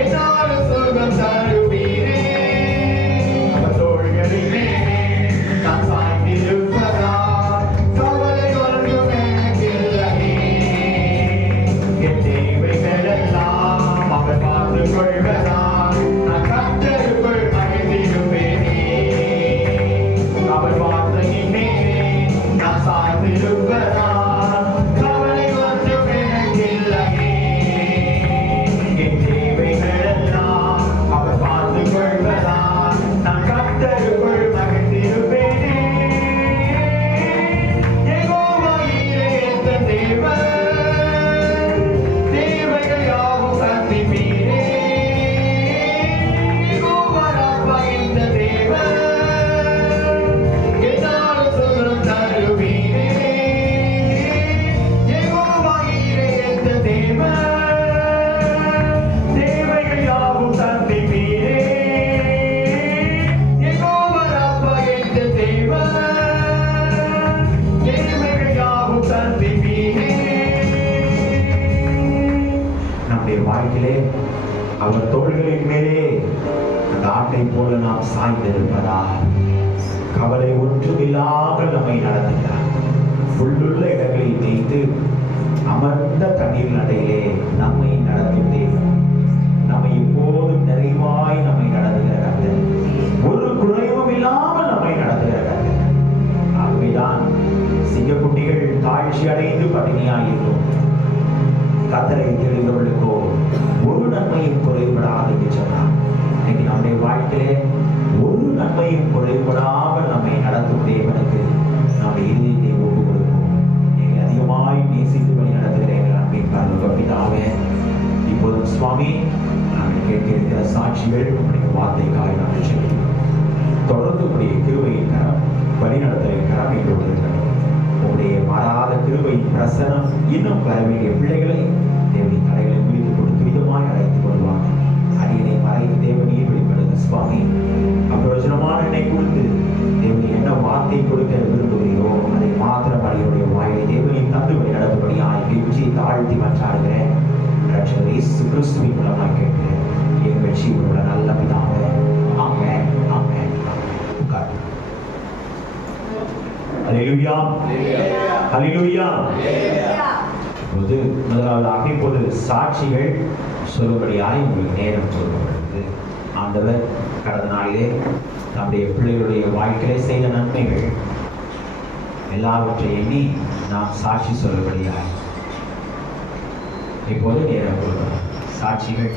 என்னால சுகம் தருவீரே. அவர் தோள்களின் மேலே நான் சாய்ந்திருப்பதா, கவலை ஒன்றும் எனக்கில்லையே, என் தேவைகள் எல்லாம் அவர் பார்த்துக் கொள்வதா, நான் கர்த்தருக்குள் மகிழ்ந்திருப்பேனே. அவர் வார்த்தையின் மேலே நான் சாய்ந்திருப்பதா, கவலை ஒன்றும் எனக்கில்லையே, என் தேவைகள் எல்லாம் அவர் பார்த்துக் கொள்வதா, நான் கர்த்தருக்குள் மகிழ்ந்திருப்பேனே. யெகோவா ஈரே எந்த தேவன், தேவைகள் யாவும் சந்திப்பீரே. யெகோவா ராப்பா எந்த தேவன், என்னாலும் சுகம் தருவீரே. யெகோவா ஈரே எந்த தேவன், தேவைகள் யாவும் சந்திப்பீரே. யெகோவா ராப்பா எந்த தேவன், தேவைகள் யாவும் சந்திப்பீரே. நம்முடைய வாழ்க்கையிலே அவர் தோள்களின் மேலே அந்த ஆட்டை போல நாம் சாய்ந்திருப்பதா, கவலை ஒன்றும் இல்லாமல் நம்மை நடத்துகிறார். உள்ளுள்ள இடங்களில் வைத்து அமர்ந்த தண்ணீர் நடையிலே நம்மை நடத்தும் தேவன், நம்மை எப்போதும் நிறைவாய் நம்மை நடத்துகிற கர்த்தர், ஒரு குறைவும் இல்லாமல் நம்மை நடத்துகிற கர்த்தர். ஆகவேதான் சிங்கக்குட்டிகள் தாழ்ச்சி அடைந்து பட்டினியாயிருக்கும், கர்த்தரை தேடுகிறவர்களுக்கோ ஒரு நன்மை நன்மையும் குறைபடாது சொன்னார். இன்னைக்கு நம்முடைய வாழ்க்கையிலே ஒரு நன்மையும் குறைபடாமல் நம்மை நடத்தும் தேவனுக்கு நம்முடைய இதயத்தை ஒப்பு கொடுப்போம். எங்களை அதிகமாய் நேசித்து வழி நடத்துகிற எங்கள் அன்பின் பரலோக பிதாவே, இப்போதும் சுவாமி நாங்கள் கேட்க இருக்கிற சாட்சிகள் உங்களுடைய வார்த்தைக்காக நாங்கள் செல்கிறோம். தொடர்ந்து உங்களுடைய கிருபையின் கரம், வழிநடத்தலின் கரம் எங்களோடு இருக்கட்டும். உங்களுடைய மாறாத கிருபையின் பிரசனம் இன்னும் வர வேண்டிய பிள்ளைகளை தேவனின் தலைகளை குறித்து கொடுத்து விதமாய் அழைத்துக் கொள்வாங்க. அடியனை மறைத்து தேவனையே வெளிப்படுது சுவாமி. அப்பிரயோஜனமான என்னை கொடுத்து தேவனி என்ன வார்த்தை கொடுக்க விரும்புகிறீரோ அதை மாத்திரம் அடியுடைய வாயிலை தேவனின் தந்து வழி நடத்தும்படியாய் கெஞ்சி தாழ்த்தி மன்றாடுகிறேன். ரட்சகர் இயேசு கிறிஸ்துவின் மூலமாய் கேட்கிறேன் எங்கள் ஜீவனுள்ள நல்ல பிதாவே. ஆமென், ஆமென். உட்கார். அல்லேலூயா, அல்லேலூயா. இப்போது முதலாவதாக இப்போது சாட்சிகள் சொல்லும்படியாய் உங்களுக்கு நேரம் கொடுக்கப்படுகிறது. ஆண்டவர் கடந்த நாளிலே நம்முடைய பிள்ளைகளுடைய வாழ்க்கையிலே செய்த நன்மைகள் எல்லாவற்றை எண்ணி நாம் சாட்சி சொல்லும்படியாய் இப்போது நேரம் கொடுக்கிறோம். சாட்சிகள்